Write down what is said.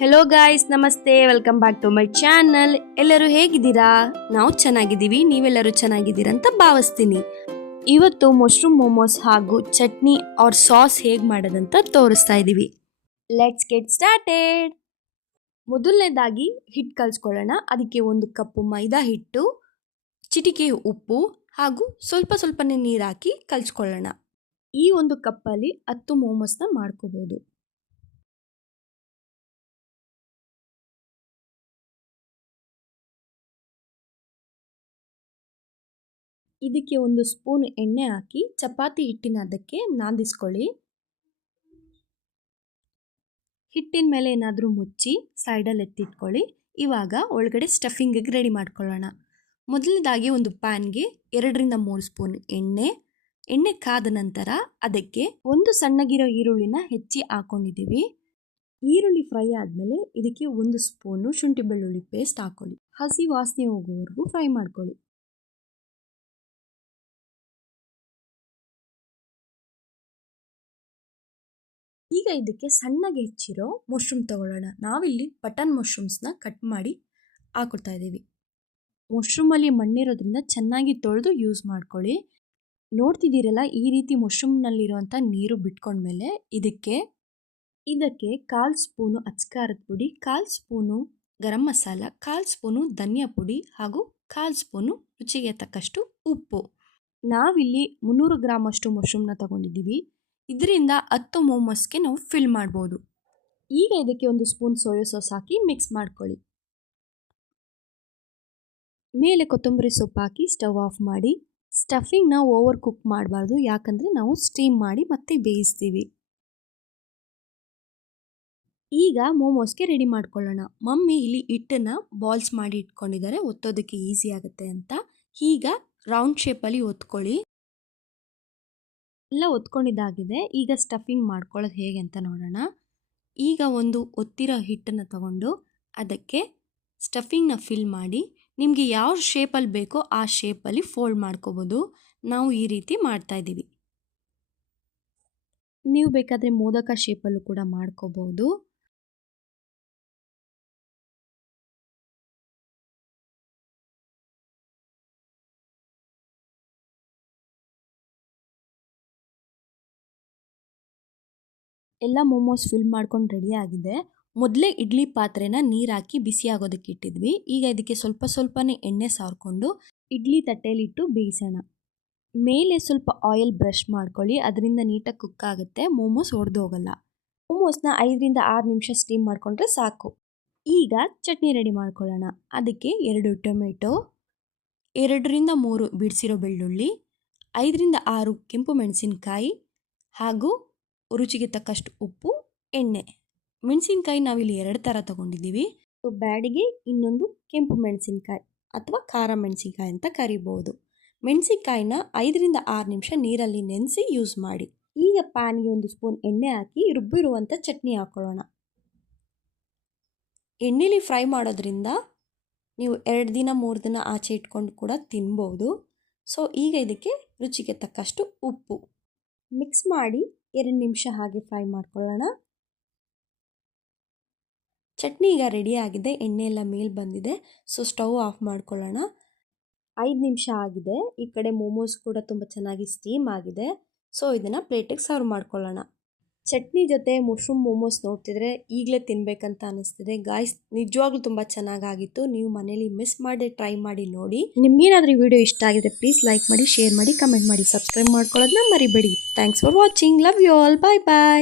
Hello guys, ನಮಸ್ತೆ. Welcome back to my channel. ಎಲ್ಲರೂ ಹೇಗಿದ್ದೀರಾ? ನಾವು ಚೆನ್ನಾಗಿದ್ದೀವಿ, ನೀವೆಲ್ಲರೂ ಚೆನ್ನಾಗಿದ್ದೀರಾ ಅಂತ ಭಾವಿಸ್ತೀನಿ. ಇವತ್ತು ಮಶ್ರೂಮ್ ಮೋಮೋಸ್ ಹಾಗೂ ಚಟ್ನಿ ಆರ್ ಸಾಸ್ ಹೇಗೆ ಮಾಡೋದಂತ ತೋರಿಸ್ತಾ ಇದ್ದೀವಿ. Let's get started. ಮೊದಲನೇದಾಗಿ ಹಿಟ್ಟು ಕಲಿಸ್ಕೊಳ್ಳೋಣ. ಅದಕ್ಕೆ 1 ಕಪ್ ಮೈದಾ ಹಿಟ್ಟು, ಚಿಟಿಕೆ ಉಪ್ಪು ಹಾಗೂ ಸ್ವಲ್ಪನೇ ನೀರು ಹಾಕಿ ಕಲಿಸ್ಕೊಳ್ಳೋಣ. ಈ 1 ಕಪ್ಪಲ್ಲಿ 10 ಮೋಮೋಸ್ನ ಮಾಡ್ಕೋಬಹುದು. ಇದಕ್ಕೆ 1 ಸ್ಪೂನ್ ಎಣ್ಣೆ ಹಾಕಿ ಚಪಾತಿ ಹಿಟ್ಟಿನ ಅದಕ್ಕೆ ನಾದಿಸ್ಕೊಳ್ಳಿ. ಹಿಟ್ಟಿನ ಮೇಲೆ ಏನಾದರೂ ಮುಚ್ಚಿ ಸೈಡಲ್ಲಿ ಎತ್ತಿಟ್ಕೊಳ್ಳಿ. ಇವಾಗ ಒಳಗಡೆ ಸ್ಟಫಿಂಗಿಗೆ ರೆಡಿ ಮಾಡ್ಕೊಳ್ಳೋಣ. ಮೊದಲನೇದಾಗಿ ಒಂದು ಪ್ಯಾನ್ಗೆ 2ರಿಂದ 3 ಸ್ಪೂನ್ ಎಣ್ಣೆ ಕಾದ ನಂತರ ಅದಕ್ಕೆ ಒಂದು ಸಣ್ಣಗಿರೋ ಈರುಳ್ಳಿನ ಹೆಚ್ಚಿ ಹಾಕೊಂಡಿದ್ದೀವಿ. ಈರುಳ್ಳಿ ಫ್ರೈ ಆದಮೇಲೆ ಇದಕ್ಕೆ 1 ಸ್ಪೂನು ಶುಂಠಿ ಬೆಳ್ಳುಳ್ಳಿ ಪೇಸ್ಟ್ ಹಾಕೊಳ್ಳಿ. ಹಸಿ ವಾಸನೆ ಹೋಗೋವರೆಗೂ ಫ್ರೈ ಮಾಡ್ಕೊಳ್ಳಿ. ಈಗ ಇದಕ್ಕೆ ಸಣ್ಣಗೆ ಹೆಚ್ಚಿರೋ ಮಶ್ರೂಮ್ ತಗೊಳ್ಳೋಣ. ನಾವಿಲ್ಲಿ ಬಟನ್ ಮಶ್ರೂಮ್ಸ್ನ ಕಟ್ ಮಾಡಿ ಹಾಕೊಳ್ತಾ ಇದ್ದೀವಿ. ಮಶ್ರೂಮಲ್ಲಿ ಮಣ್ಣಿರೋದ್ರಿಂದ ಚೆನ್ನಾಗಿ ತೊಳೆದು ಯೂಸ್ ಮಾಡ್ಕೊಳ್ಳಿ. ನೋಡ್ತಿದ್ದೀರಲ್ಲ, ಈ ರೀತಿ ಮಶ್ರೂಮ್ನಲ್ಲಿರುವಂಥ ನೀರು ಬಿಟ್ಕೊಂಡ್ಮೇಲೆ ಇದಕ್ಕೆ 1/4 ಸ್ಪೂನು ಅಚ್ಕಾರದ ಪುಡಿ, 1/4 ಸ್ಪೂನು ಗರಂ ಮಸಾಲ, 1/4 ಸ್ಪೂನು ಧನಿಯಾ ಪುಡಿ ಹಾಗೂ 1/4 ಸ್ಪೂನು ರುಚಿಗೆ ತಕ್ಕಷ್ಟು ಉಪ್ಪು. ನಾವಿಲ್ಲಿ 300 ಗ್ರಾಮ್ ಅಷ್ಟು ಮಶ್ರೂಮ್ನ ತಗೊಂಡಿದ್ದೀವಿ. ಇದರಿಂದ 10 ಮೋಮೋಸ್ಗೆ ನಾವು ಫಿಲ್ ಮಾಡ್ಬೋದು. ಈಗ ಇದಕ್ಕೆ 1 ಸ್ಪೂನ್ ಸೋಯಾ ಸಾಸ್ ಹಾಕಿ ಮಿಕ್ಸ್ ಮಾಡ್ಕೊಳ್ಳಿ. ಮೇಲೆ ಕೊತ್ತಂಬರಿ ಸೊಪ್ಪು ಹಾಕಿ ಸ್ಟವ್ ಆಫ್ ಮಾಡಿ. ಸ್ಟಫಿಂಗ್ನ ಓವರ್ ಕುಕ್ ಮಾಡಬಾರ್ದು, ಯಾಕಂದರೆ ನಾವು ಸ್ಟೀಮ್ ಮಾಡಿ ಮತ್ತೆ ಬೇಯಿಸ್ತೀವಿ. ಈಗ ಮೋಮೋಸ್ಗೆ ರೆಡಿ ಮಾಡ್ಕೊಳ್ಳೋಣ. ಮಮ್ಮಿ ಇಲ್ಲಿ ಹಿಟ್ಟನ್ನು ಬಾಲ್ಸ್ ಮಾಡಿ ಇಟ್ಕೊಂಡಿದ್ದಾರೆ, ಒತ್ತೋದಕ್ಕೆ ಈಸಿ ಆಗುತ್ತೆ ಅಂತ. ಈಗ ರೌಂಡ್ ಶೇಪಲ್ಲಿ ಒತ್ಕೊಳ್ಳಿ. ಎಲ್ಲ ಒತ್ಕೊಂಡಿದ್ದಾಗಿದೆ. ಈಗ ಸ್ಟಫಿಂಗ್ ಮಾಡ್ಕೊಳ್ಳೋದು ಹೇಗೆ ಅಂತ ನೋಡೋಣ. ಈಗ ಒಂದು ಒತ್ತಿರೋ ಹಿಟ್ಟನ್ನು ತಗೊಂಡು ಅದಕ್ಕೆ ಸ್ಟಫಿಂಗ್ನ ಫಿಲ್ ಮಾಡಿ ನಿಮಗೆ ಯಾವ ಶೇಪಲ್ಲಿ ಬೇಕೋ ಆ ಶೇಪಲ್ಲಿ ಫೋಲ್ಡ್ ಮಾಡ್ಕೋಬೋದು. ನಾವು ಈ ರೀತಿ ಮಾಡ್ತಾ ಇದ್ದೀವಿ. ನೀವು ಬೇಕಾದರೆ ಮೋದಕ ಶೇಪಲ್ಲೂ ಕೂಡ ಮಾಡ್ಕೋಬೋದು. ಎಲ್ಲ ಮೋಮೋಸ್ ಫಿಲ್ ಮಾಡ್ಕೊಂಡು ರೆಡಿ ಆಗಿದೆ. ಮೊದಲೇ ಇಡ್ಲಿ ಪಾತ್ರೆನ ನೀರು ಹಾಕಿ ಬಿಸಿ ಆಗೋದಕ್ಕೆ ಇಟ್ಟಿದ್ವಿ. ಈಗ ಇದಕ್ಕೆ ಸ್ವಲ್ಪನೇ ಎಣ್ಣೆ ಸಾರ್ಕೊಂಡು ಇಡ್ಲಿ ತಟ್ಟೆಯಲ್ಲಿಟ್ಟು ಬೇಯಿಸೋಣ. ಮೇಲೆ ಸ್ವಲ್ಪ ಆಯಿಲ್ ಬ್ರಷ್ ಮಾಡ್ಕೊಳ್ಳಿ, ಅದರಿಂದ ನೀಟಾಗಿ ಕುಕ್ ಆಗುತ್ತೆ, ಮೋಮೋಸ್ ಒಡೆದೋಗಲ್ಲ. ಮೋಮೋಸ್ನ 5ರಿಂದ 6 ನಿಮಿಷ ಸ್ಟೀಮ್ ಮಾಡಿಕೊಂಡ್ರೆ ಸಾಕು. ಈಗ ಚಟ್ನಿ ರೆಡಿ ಮಾಡ್ಕೊಳ್ಳೋಣ. ಅದಕ್ಕೆ 2 ಟೊಮೆಟೊ, 2ರಿಂದ 3 ಬಿಡಿಸಿರೋ ಬೆಳ್ಳುಳ್ಳಿ, 5ರಿಂದ 6 ಕೆಂಪು ಮೆಣಸಿನಕಾಯಿ ಹಾಗೂ ರುಚಿಗೆ ತಕ್ಕಷ್ಟು ಉಪ್ಪು, ಎಣ್ಣೆ. ಮೆಣಸಿನ್ಕಾಯಿ ನಾವಿಲ್ಲಿ 2 ಥರ ತೊಗೊಂಡಿದ್ದೀವಿ. ಬ್ಯಾಡಿಗೆ ಇನ್ನೊಂದು ಕೆಂಪು ಮೆಣಸಿನ್ಕಾಯಿ ಅಥವಾ ಖಾರ ಮೆಣಸಿನ್ಕಾಯಿ ಅಂತ ಕರಿಬೋದು. ಮೆಣಸಿನ್ಕಾಯಿನ 5ರಿಂದ 6 ನಿಮಿಷ ನೀರಲ್ಲಿ ನೆನೆಸಿ ಯೂಸ್ ಮಾಡಿ. ಈಗ ಪ್ಯಾನ್ಗೆ 1 ಸ್ಪೂನ್ ಎಣ್ಣೆ ಹಾಕಿ ರುಬ್ಬಿರುವಂಥ ಚಟ್ನಿ ಹಾಕೊಳ್ಳೋಣ. ಎಣ್ಣೆಲಿ ಫ್ರೈ ಮಾಡೋದ್ರಿಂದ ನೀವು 2 ದಿನ 3 ದಿನ ಆಚೆ ಇಟ್ಕೊಂಡು ಕೂಡ ತಿನ್ಬೋದು. ಸೊ ಈಗ ಇದಕ್ಕೆ ರುಚಿಗೆ ತಕ್ಕಷ್ಟು ಉಪ್ಪು ಮಿಕ್ಸ್ ಮಾಡಿ 2 ನಿಮಿಷ ಹಾಗೆ ಫ್ರೈ ಮಾಡ್ಕೊಳ್ಳೋಣ. ಚಟ್ನಿ ಈಗ ರೆಡಿ ಆಗಿದೆ, ಎಣ್ಣೆ ಎಲ್ಲ ಮೇಲೆ ಬಂದಿದೆ. ಸೊ ಸ್ಟವ್ ಆಫ್ ಮಾಡ್ಕೊಳ್ಳೋಣ. 5 ನಿಮಿಷ ಆಗಿದೆ. ಈ ಕಡೆ ಮೋಮೋಸ್ ಕೂಡ ತುಂಬ ಚೆನ್ನಾಗಿ ಸ್ಟೀಮ್ ಆಗಿದೆ. ಸೊ ಇದನ್ನು ಪ್ಲೇಟಿಗೆ ಸರ್ವ್ ಮಾಡ್ಕೊಳ್ಳೋಣ. ಚಟ್ನಿ ಜೊತೆ ಮಶ್ರೂಮ್ ಮೋಮೋಸ್ ನೋಡ್ತಿದ್ರೆ ಈಗಲೇ ತಿನ್ಬೇಕಂತ ಅನಿಸ್ತಿದೆ. ಗಾಯ್ಸ್, ನಿಜವಾಗ್ಲೂ ತುಂಬ ಚೆನ್ನಾಗಿತ್ತು. ನೀವು ಮನೇಲಿ ಮಿಸ್ ಮಾಡಿ ಟ್ರೈ ಮಾಡಿ ನೋಡಿ. ನಿಮ್ಗೇನಾದರೂ ಈ ವಿಡಿಯೋ ಇಷ್ಟ ಆಗಿದೆ ಪ್ಲೀಸ್ ಲೈಕ್ ಮಾಡಿ, ಶೇರ್ ಮಾಡಿ, ಕಮೆಂಟ್ ಮಾಡಿ, ಸಬ್ಸ್ಕ್ರೈಬ್ ಮಾಡ್ಕೊಳ್ಳೋದನ್ನ ಮರಿಬೇಡಿ. Thanks for watching. Love you all. Bye bye.